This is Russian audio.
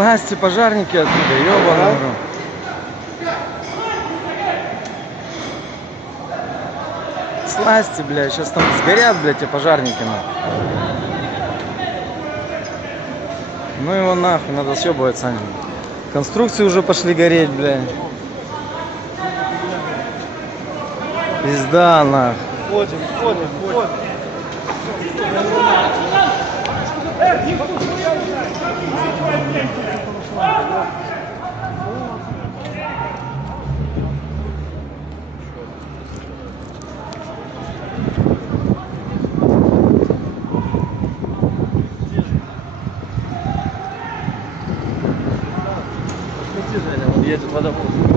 Сласти, пожарники оттуда, ёбаный рот. Сласти, блядь, сейчас там сгорят, блядь, те пожарники, нахуй. Ну его нахуй, надо съебывать, Саня. Конструкции уже пошли гореть, блядь. Пизда, нахуй. Входим. Он едет водопровод.